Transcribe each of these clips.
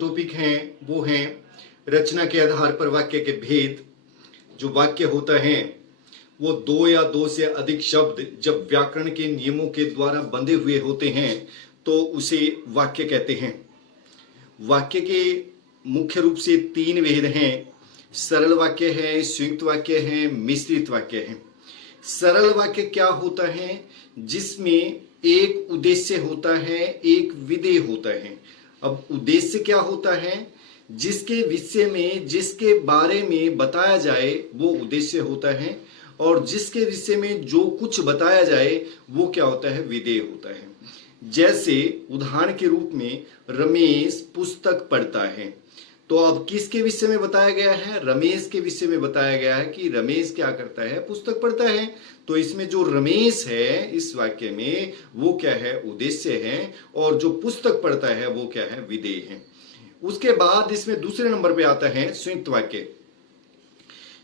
Topic हैं वो हैं रचना के आधार पर वाक्य के भेद। जो वाक्य होता है वो दो या दो से अधिक शब्द जब व्याकरण के नियमों के द्वारा बंधे हुए होते हैं तो उसे वाक्य कहते हैं। वाक्य के मुख्य रूप से तीन भेद हैं। सरल वाक्य है, संयुक्त वाक्य है, मिश्रित वाक्य है। सरल वाक्य क्या होता है? जिसमें एक उद्देश्य होता है, एक विधेय होता है। अब उद्देश्य क्या होता है? जिसके विषय में, जिसके बारे में बताया जाए वो उद्देश्य होता है, और जिसके विषय में जो कुछ बताया जाए वो क्या होता है? विधेय होता है। जैसे उदाहरण के रूप में रमेश पुस्तक पढ़ता है, तो अब किसके विषय में बताया गया है? रमेश के विषय में बताया गया है कि रमेश क्या करता है? पुस्तक पढ़ता है। तो इसमें जो रमेश है इस वाक्य में वो क्या है? उद्देश्य है, और जो पुस्तक पढ़ता है वो क्या है? विधेय है। उसके बाद इसमें दूसरे नंबर पे आता है संयुक्त वाक्य।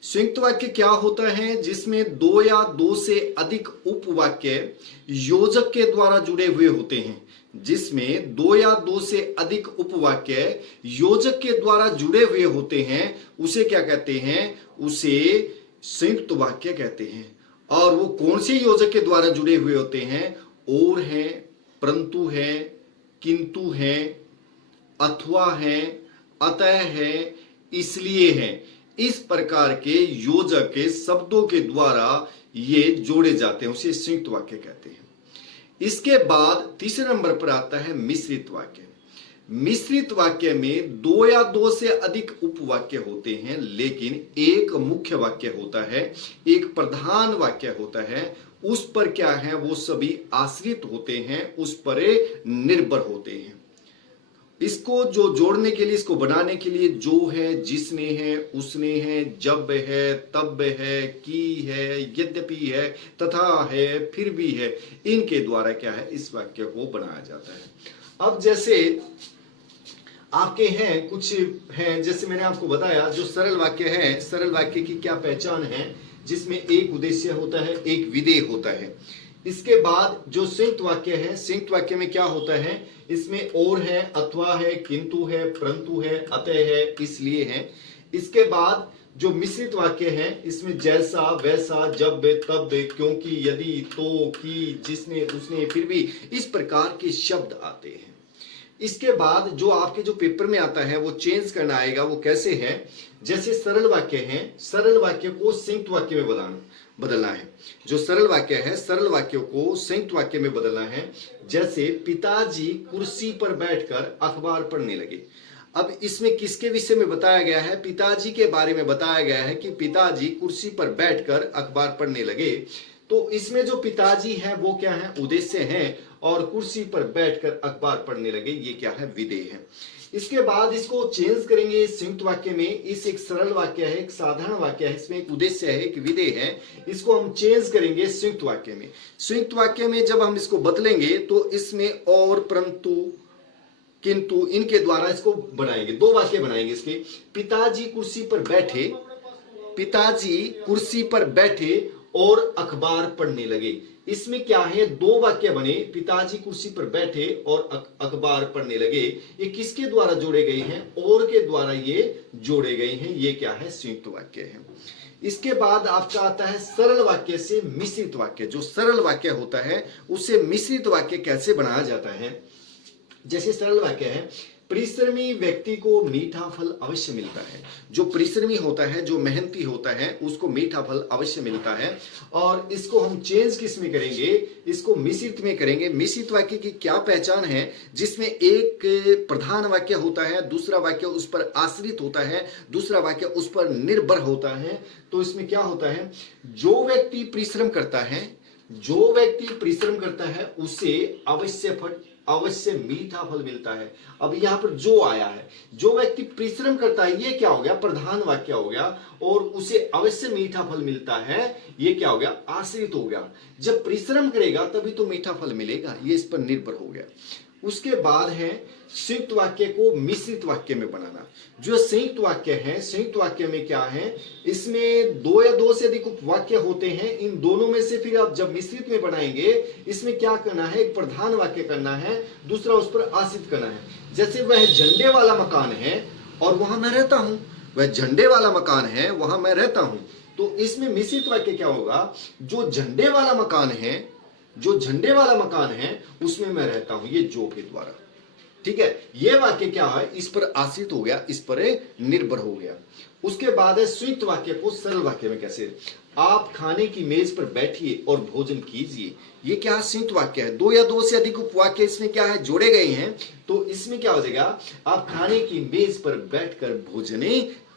संयुक्त वाक्य क्या होता है? जिसमें दो या दो से अधिक उपवाक्य योजक के द्वारा जुड़े हुए होते हैं। जिसमें दो या दो से अधिक उपवाक्य योजक के द्वारा जुड़े हुए होते हैं उसे क्या कहते हैं? उसे संयुक्त वाक्य कहते हैं। और वो कौन से योजक के द्वारा जुड़े हुए होते हैं? और है, परंतु है, किंतु है, अथवा है, अतः है, इसलिए है। इस प्रकार के योजक के शब्दों के द्वारा ये जोड़े जाते हैं, उसे संयुक्त वाक्य कहते हैं। इसके बाद तीसरे नंबर पर आता है मिश्रित वाक्य। मिश्रित वाक्य में दो या दो से अधिक उपवाक्य होते हैं, लेकिन एक मुख्य वाक्य होता है, एक प्रधान वाक्य होता है। उस पर क्या है? वो सभी आश्रित होते हैं, उस पर निर्भर होते हैं। इसको जो जोड़ने के लिए, इसको बनाने के लिए जो है, जिसने है, उसने है, जब है, तब है, की है, यद्यपि है, तथा है, फिर भी है, इनके द्वारा क्या है? इस वाक्य को बनाया जाता है। अब जैसे आपके हैं कुछ हैं, जैसे मैंने आपको बताया जो सरल वाक्य है, सरल वाक्य की क्या पहचान है? जिसमें एक उद्देश्य होता है, एक विधेय होता है। इसके बाद जो संयुक्त वाक्य है, संयुक्त वाक्य में क्या होता है? इसमें और है, अथवा है, किंतु है, परंतु है, अतः है, इसलिए है। इसके बाद जो मिश्रित वाक्य है, इसमें जैसा, वैसा, जब, तब, क्योंकि, यदि, तो, कि, जिसने, उसने, फिर भी, इस प्रकार के शब्द आते हैं। इसके बाद जो आपके जो पेपर में आता है वो चेंज करना आएगा। वो कैसे है? जैसे सरल वाक्य है, सरल वाक्य को संयुक्त वाक्य में बदलना है। जो सरल वाक्य है, सरल वाक्य को संयुक्त वाक्य में बदलना है। जैसे पिताजी कुर्सी पर बैठकर अखबार पढ़ने लगे। अब इसमें किसके विषय में बताया गया है? पिताजी के बारे में बताया गया है कि पिताजी कुर्सी पर बैठकर अखबार पढ़ने लगे। तो इसमें जो पिताजी है वो क्या है? उद्देश्य है, और कुर्सी पर बैठकर अखबार पढ़ने लगे ये क्या है? विधेय है। इसके बाद इसको चेंज करेंगे संयुक्त वाक्य में। इस एक सरल वाक्य है, एक साधारण वाक्य है, इसमें एक उद्देश्य है, एक विधेय है। इसको हम चेंज करेंगे संयुक्त वाक्य में। संयुक्त वाक्य में जब हम इसको बदलेंगे तो इसमें और, परंतु, किंतु, इनके द्वारा इसको बनाएंगे। दो वाक्य बनाएंगे इसके। पिताजी कुर्सी पर बैठे, पिताजी कुर्सी पर बैठे और अखबार पढ़ने लगे। इसमें क्या है? दो वाक्य बने, पिताजी कुर्सी पर बैठे और अखबार पढ़ने लगे। ये किसके द्वारा जोड़े गए हैं? और के द्वारा ये जोड़े गए हैं। ये क्या है? संयुक्त वाक्य है। इसके बाद आपका आता है सरल वाक्य से मिश्रित वाक्य। जो सरल वाक्य होता है उसे मिश्रित वाक्य कैसे बनाया जाता है? जैसे सरल वाक्य है, परिश्रमी व्यक्ति को मीठा फल अवश्य मिलता है। जो परिश्रमी होता है, जो मेहनती होता है, उसको मीठा फल अवश्य मिलता है। और इसको हम चेंज किस में करेंगे? इसको मिश्रित में करेंगे। मिश्रित वाक्य की क्या पहचान है? जिसमें एक प्रधान वाक्य होता है, दूसरा वाक्य उस पर आश्रित होता है, दूसरा वाक्य उस पर निर्भर होता है। तो इसमें क्या होता है? जो व्यक्ति परिश्रम करता है, जो व्यक्ति परिश्रम करता है उसे अवश्य मीठा फल मिलता है। अब यहां पर जो आया है, जो व्यक्ति परिश्रम करता है, ये क्या हो गया? प्रधान वाक्य हो गया। और उसे अवश्य मीठा फल मिलता है, ये क्या हो गया? आश्रित हो गया। जब परिश्रम करेगा तभी तो मीठा फल मिलेगा, ये इस पर निर्भर हो गया। उसके बाद है संयुक्त वाक्य को मिश्रित वाक्य में बनाना। जो संयुक्त वाक्य है, संयुक्त वाक्य में क्या है, इसमें दो या दो से अधिक उपवाक्य होते हैं। इन दोनों में से फिर आप जब मिश्रित में बनाएंगे, इसमें क्या करना है, एक प्रधान वाक्य करना है, दूसरा उस पर आश्रित करना है। जैसे वह झंडे वाला मकान है और वहां मैं रहता हूं, वह झंडे वाला मकान है, वहां मैं रहता हूं। तो इसमें मिश्रित वाक्य क्या होगा, जो झंडे वाला मकान है, जो झंडे वाला मकान है उसमें मैं रहता हूं, ये जो के द्वारा। ठीक है, ये वाक्य क्या है, इस पर आश्रित हो गया, इस पर निर्भर हो गया। उसके बाद है संयुक्त वाक्य को सरल वाक्य में कैसे, आप खाने की मेज पर बैठिए और भोजन कीजिए। ये क्या संयुक्त वाक्य है, दो या दो से अधिक उपवाक्य इसमें क्या है, जोड़े गए हैं। तो इसमें क्या हो जाएगा, आप खाने की मेज पर बैठकर भोजन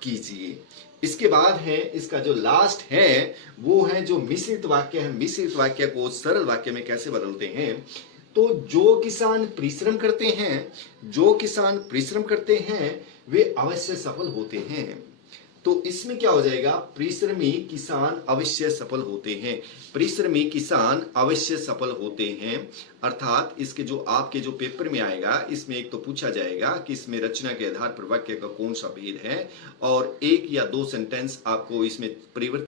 कीजिए। इसके बाद है इसका जो लास्ट है वो है जो मिश्रित वाक्य है। मिश्रित वाक्य को सरल वाक्य में कैसे बदलते हैं, तो जो किसान परिश्रम करते हैं, जो किसान परिश्रम करते हैं वे अवश्य सफल होते हैं। तो इसमें क्या हो जाएगा, परिश्रमी किसान अवश्य सफल होते हैं, परिश्रमी किसान अवश्य सफल होते हैं। अर्थात इसके जो आपके जो पेपर में आएगा, इसमें एक तो पूछा जाएगा कि इसमें रचना के आधार पर वाक्य का कौन सा भेद है, और एक या दो सेंटेंस आपको इसमें परिवर्तित